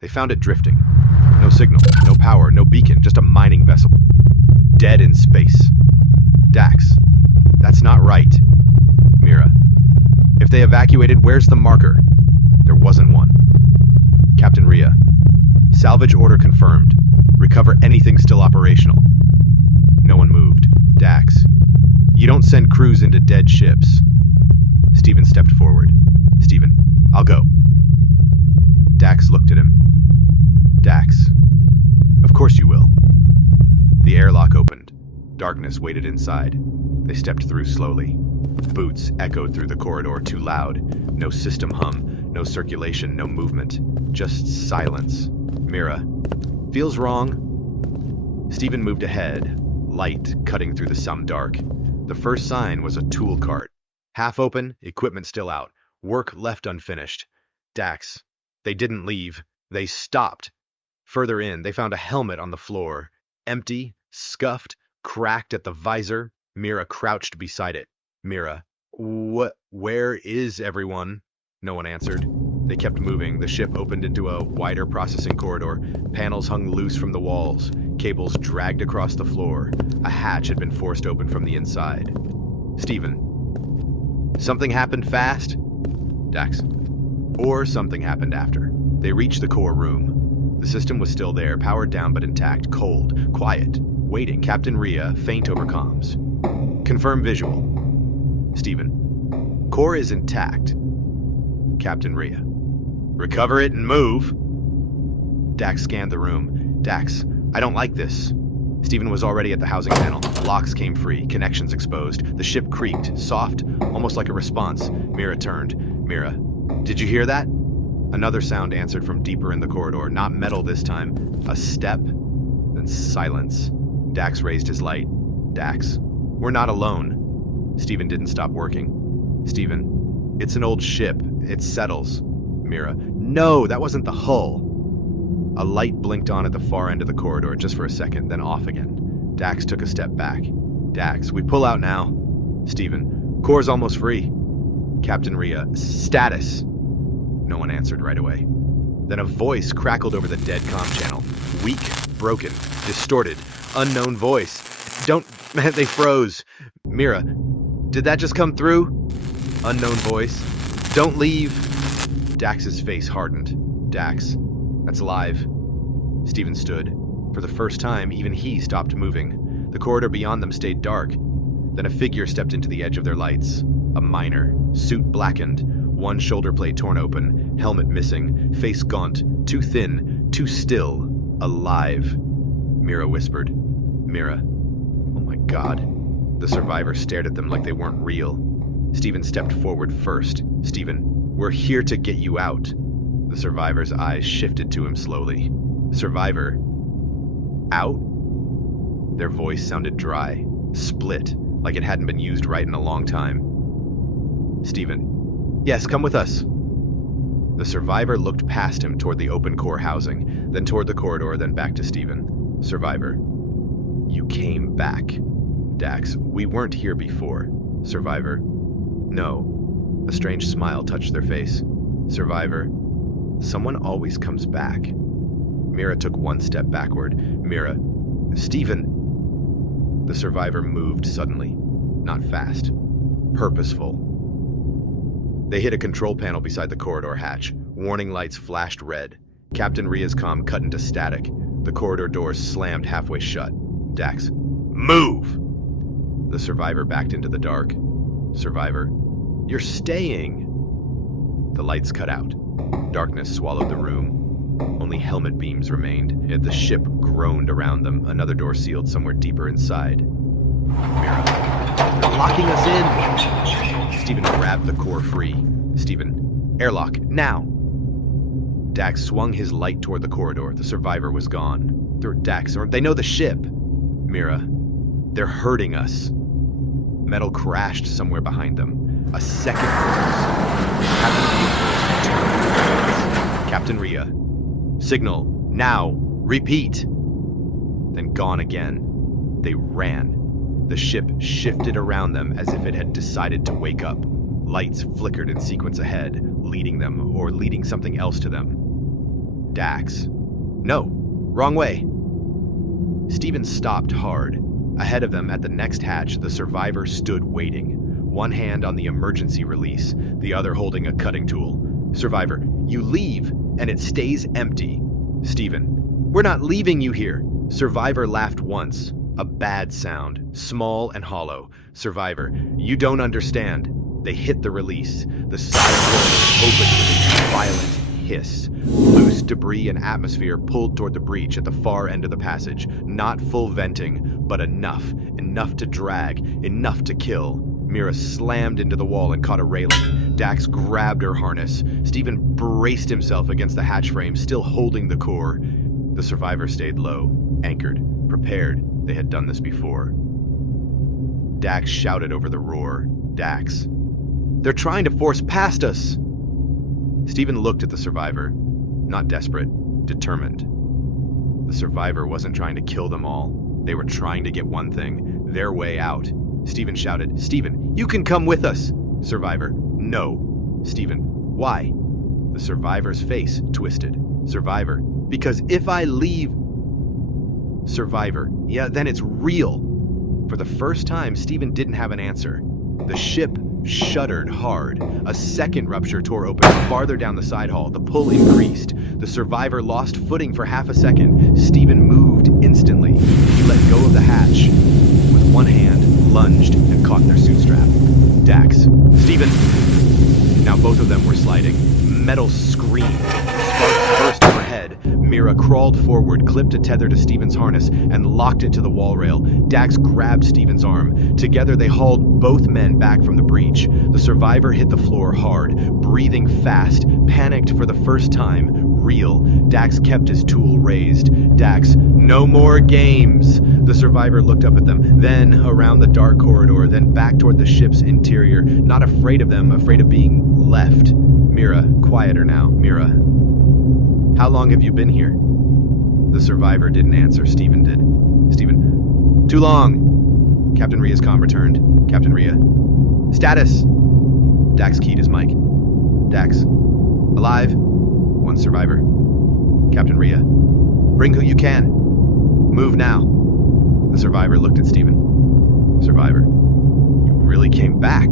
They found it drifting. No signal, no power, no beacon, just a mining vessel. Dead in space. Dax, that's not right. Mira, if they evacuated, where's the marker? There wasn't one. Captain Rhea, salvage order confirmed. Recover anything still operational. No one moved. Dax, you don't send crews into dead ships. Steven stepped forward. Steven, I'll go. Dax looked at him. Dax, of course you will. The airlock opened. Darkness waited inside. They stepped through slowly. Boots echoed through the corridor too loud. No system hum, no circulation, no movement. Just silence. Mira, feels wrong. Steven moved ahead, light cutting through the some dark. The first sign was a tool cart. Half open, equipment still out. Work left unfinished. Dax, they didn't leave. They stopped. Further in, they found a helmet on the floor. Empty, scuffed, cracked at the visor. Mira crouched beside it. Mira, where is everyone? No one answered. They kept moving. The ship opened into a wider processing corridor. Panels hung loose from the walls. Cables dragged across the floor. A hatch had been forced open from the inside. Steven, something happened fast? Dax, or something happened after. They reached the core room. The system was still there, powered down but intact, cold, quiet, waiting. Captain Rhea, faint over comms. Confirm visual. Steven, core is intact. Captain Rhea, recover it and move. Dax scanned the room. Dax, I don't like this. Steven was already at the housing panel. Locks came free, connections exposed. The ship creaked, soft, almost like a response. Mira turned. Mira, did you hear that? Another sound answered from deeper in the corridor, not metal this time. A step, then silence. Dax raised his light. Dax, we're not alone. Steven didn't stop working. Steven, it's an old ship. It settles. Mira, no, that wasn't the hull. A light blinked on at the far end of the corridor just for a second, then off again. Dax took a step back. Dax, we pull out now. Steven, core's almost free. Captain Rhea, status. No one answered right away. Then a voice crackled over the dead comm channel. Weak, broken, distorted, unknown voice. They froze. Mira, did that just come through? Unknown voice. Don't leave. Dax's face hardened. Dax, that's live. Steven stood. For the first time, even he stopped moving. The corridor beyond them stayed dark. Then a figure stepped into the edge of their lights. A miner, suit blackened, one shoulder blade torn open, helmet missing, face gaunt, too thin, too still, alive. Mira whispered. Mira. Oh my God. The survivor stared at them like they weren't real. Steven stepped forward first. Steven, we're here to get you out. The survivor's eyes shifted to him slowly. Survivor. Out? Their voice sounded dry, split, like it hadn't been used right in a long time. Steven. Yes, come with us. The survivor looked past him toward the open core housing, then toward the corridor, then back to Steven. Survivor. You came back. Dax, we weren't here before. Survivor. No. A strange smile touched their face. Survivor. Someone always comes back. Mira took one step backward. Mira. Steven. The survivor moved suddenly. Not fast. Purposeful. They hit a control panel beside the corridor hatch. Warning lights flashed red. Captain Rhea's comm cut into static. The corridor doors slammed halfway shut. Dax. Move! The survivor backed into the dark. Survivor. You're staying. The lights cut out. Darkness swallowed the room. Only helmet beams remained. Yet the ship groaned around them. Another door sealed somewhere deeper inside. Mira. They're locking us in! Steven grabbed the core free. Steven. Airlock, now! Dax swung his light toward the corridor. The survivor was gone. Dax, or they know the ship. Mira. They're hurting us. Metal crashed somewhere behind them. A second burst. Captain Rhea. Signal, now, repeat. Then gone again. They ran. The ship shifted around them as if it had decided to wake up. Lights flickered in sequence ahead, leading them or leading something else to them. Dax. No, wrong way. Stephen stopped hard. Ahead of them at the next hatch, the survivor stood waiting, one hand on the emergency release, the other holding a cutting tool. Survivor, you leave, and it stays empty. Stephen, we're not leaving you here. Survivor laughed once, a bad sound, small and hollow. Survivor, you don't understand. They hit the release. The side door opened with a violent hiss. Loose debris and atmosphere pulled toward the breach at the far end of the passage. Not full venting, but enough to drag, enough to kill. Mira slammed into the wall and caught a railing. Dax grabbed her harness. Stephen braced himself against the hatch frame, still holding the core. The survivor stayed low, anchored, prepared. They had done this before. Dax shouted over the roar. Dax. They're trying to force past us! Stephen looked at the survivor. Not desperate, determined. The survivor wasn't trying to kill them all. They were trying to get one thing, their way out. Stephen shouted, Stephen, you can come with us! Survivor, no. Stephen, why? The survivor's face twisted. Survivor, because if I leave... Survivor, yeah, then it's real. For the first time, Stephen didn't have an answer. The ship shuddered hard. A second rupture tore open farther down the side hall. The pull increased. The survivor lost footing for half a second. Stephen moved instantly. He let go of the hatch. With one hand, lunged and caught their suit strap. Dax. Stephen! Now both of them were sliding. Metal screamed. Sparks burst overhead. Mira crawled forward, clipped a tether to Stephen's harness, and locked it to the wall rail. Dax grabbed Stephen's arm. Together they hauled both men back from the breach. The survivor hit the floor hard, breathing fast, panicked for the first time. Real. Dax kept his tool raised. Dax, no more games! The survivor looked up at them, then around the dark corridor, then back toward the ship's interior, not afraid of them, afraid of being left. Mira, quieter now. Mira. How long have you been here? The survivor didn't answer. Stephen did. Stephen. Too long. Captain Ria's comm returned. Captain Ria. Status. Dax keyed his mic. Dax. Alive. One survivor. Captain Ria. Bring who you can. Move now. The survivor looked at Stephen. Survivor. You really came back.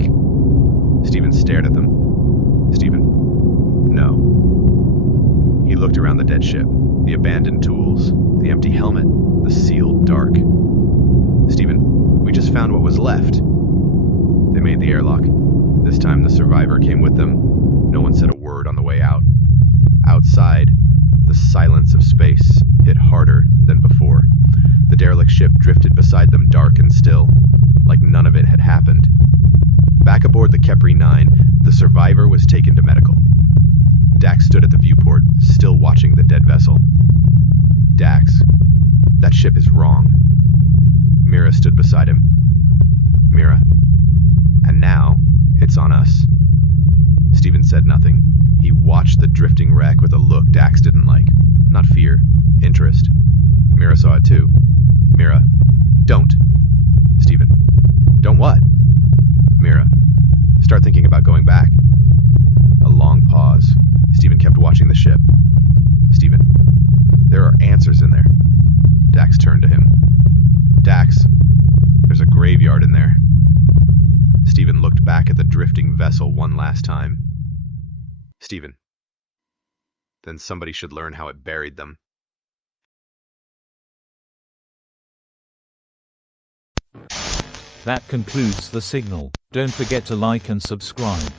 Stephen stared at them. Stephen. No. He looked around the dead ship, the abandoned tools, the empty helmet, the sealed dark. Stephen, we just found what was left. They made the airlock. This time the survivor came with them. No one said a word on the way out. Outside, the silence of space hit harder than before. The derelict ship drifted beside them, dark and still, like none of it had happened. Back aboard the Kepri 9, the survivor was taken to medical. Dax stood at the viewport, still watching the dead vessel. Dax, that ship is wrong. Mira stood beside him. Mira. And now, it's on us. Stephen said nothing. He watched the drifting wreck with a look Dax didn't like. Not fear, interest. Mira saw it too. Mira. Don't. Stephen. Don't what? Mira. Start thinking about going back. A long pause. Stephen kept watching the ship. Stephen. There are answers in there. Dax turned to him. Dax. There's a graveyard in there. Stephen looked back at the drifting vessel one last time. Stephen. Then somebody should learn how it buried them. That concludes the signal. Don't forget to like and subscribe.